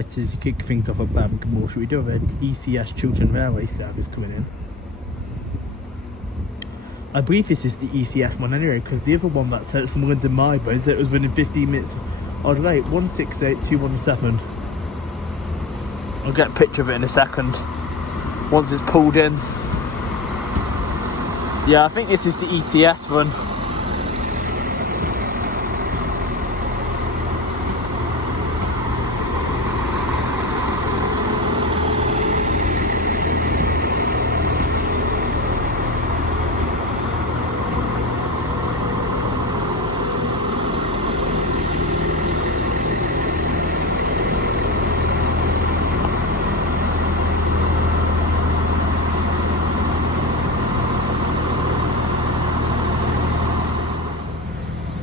Right, to kick things off at Birmingham Moor Street, we do have an ECS Chiltern Railway service coming in. I believe this is the ECS one anyway, because the other one that said from London Marylebone said it was running 15 minutes odd late. 168217. I'll get a picture of it in a second once it's pulled in. Yeah, I think this is the ECS run.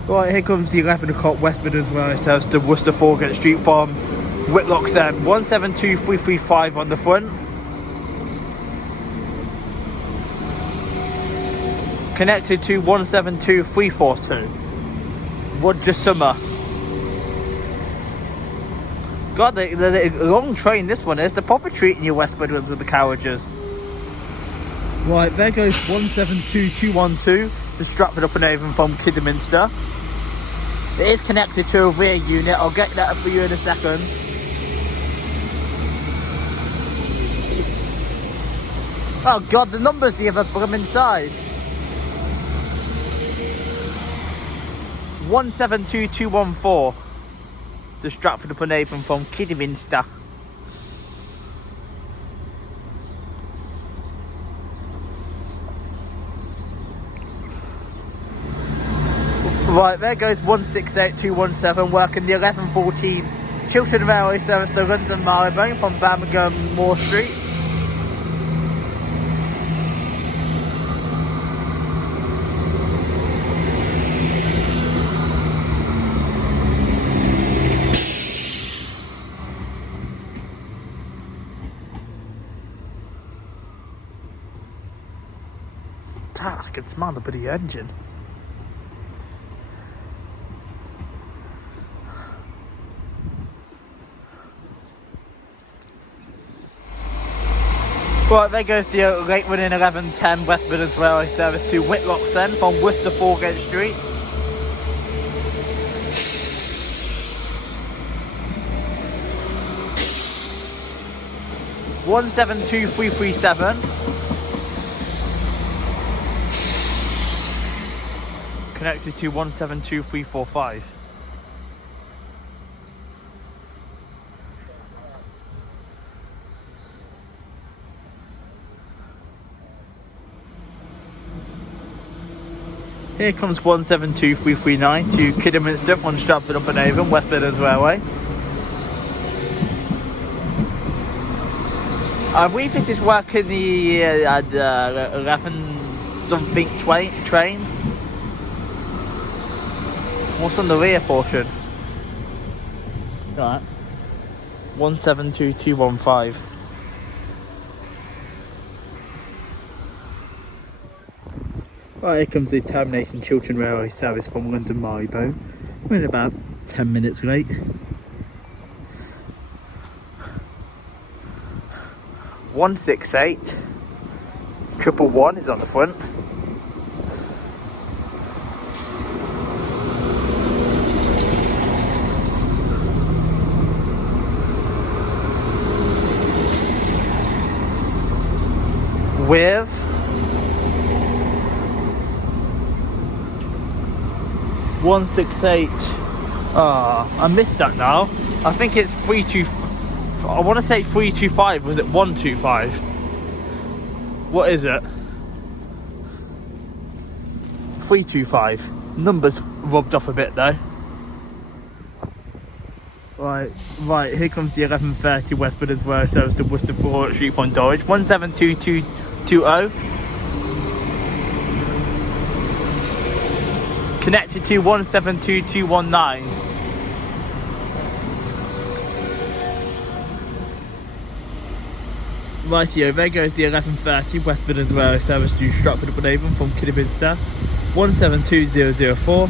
Right, here comes the 11 o'clock West Midlands Railway service to Worcester Foregate Street from Whitlock's End. 172335 on the front. Connected to 172342. Roger Summer. God, the long train this one is. They're proper treating you West Midlands with the carriages. Right, there goes 172212 to Stratford upon Avon from Kidderminster. It is connected to a rear unit. I'll get that up for you in a second. Oh God, the number's the other blooming side. 172214 to Stratford upon Avon from Kidderminster. Right, there goes 168217 working the 1114 Chiltern Railway service to London Marylebone from Birmingham Moor Street. Dad, I can smell the bloody engine. Right, there goes the late running 1110 West Midlands Railway service to Whitlock's End from Worcester Foregate Street. One 172337. Connected to 172345. Here comes 172339 to Kidderminster from Stratford upon Avon, West Midlands Railway. I believe this is working the 11 something train. What's on the rear portion? Right. 172215. Right, here comes the termination Chiltern Railway service from London Marylebone. We're in about 10 minutes late. One 168 is on the front. With 168. I missed that now. I think it's 32. I want to say 325. Was it 125? What is it? 325. Numbers rubbed off a bit though. Right. Here comes the 1130 West Midlands Railway service to Worcester Foregate Street from Dulwich. 172220. Connected to 172219. Rightio, there goes the 1130 West Midlands Railway service to Stratford upon Avon from Kidderminster. 172004.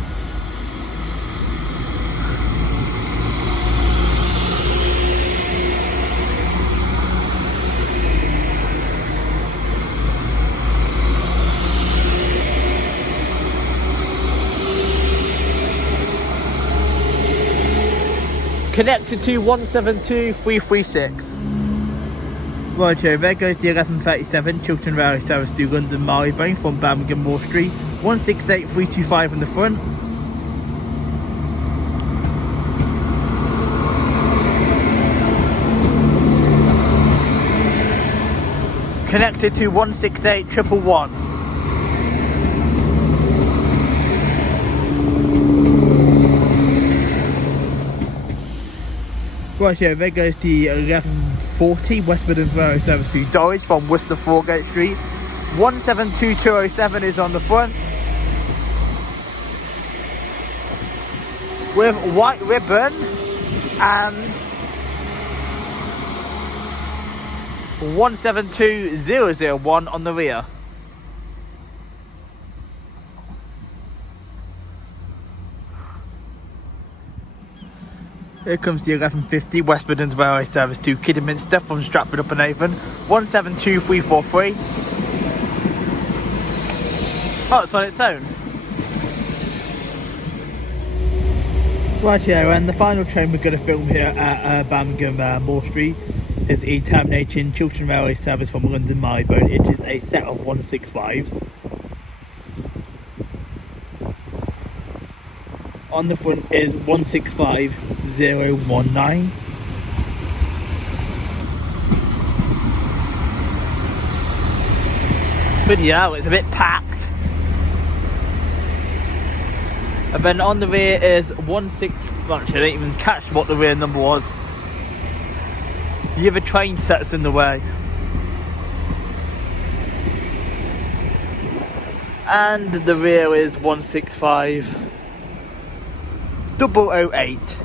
Connected to 172-336. Right, so there goes the 1137 Chiltern Railway service to London Marylebone from Birmingham Moor Street. 168325 in the front. Connected to 168111. Right, yeah, there goes the 1140 West Midlands Railway service to Dulwich from Worcester Foregate Street. 172207 is on the front, with white ribbon and 172001 on the rear. Here comes the 1150 West Midlands Railway service to Kidderminster from Stratford upon Avon. 172343. Oh, it's on its own. Right here, and the final train we're going to film here at Birmingham Moor Street is a terminating Chiltern Railway service from London Marylebone. It is a set of 165s. On the front is 165019. But yeah, it's a bit packed. And then on the rear is 16. Actually, I didn't even catch what the rear number was. The other train sets in the way. And the rear is 165008.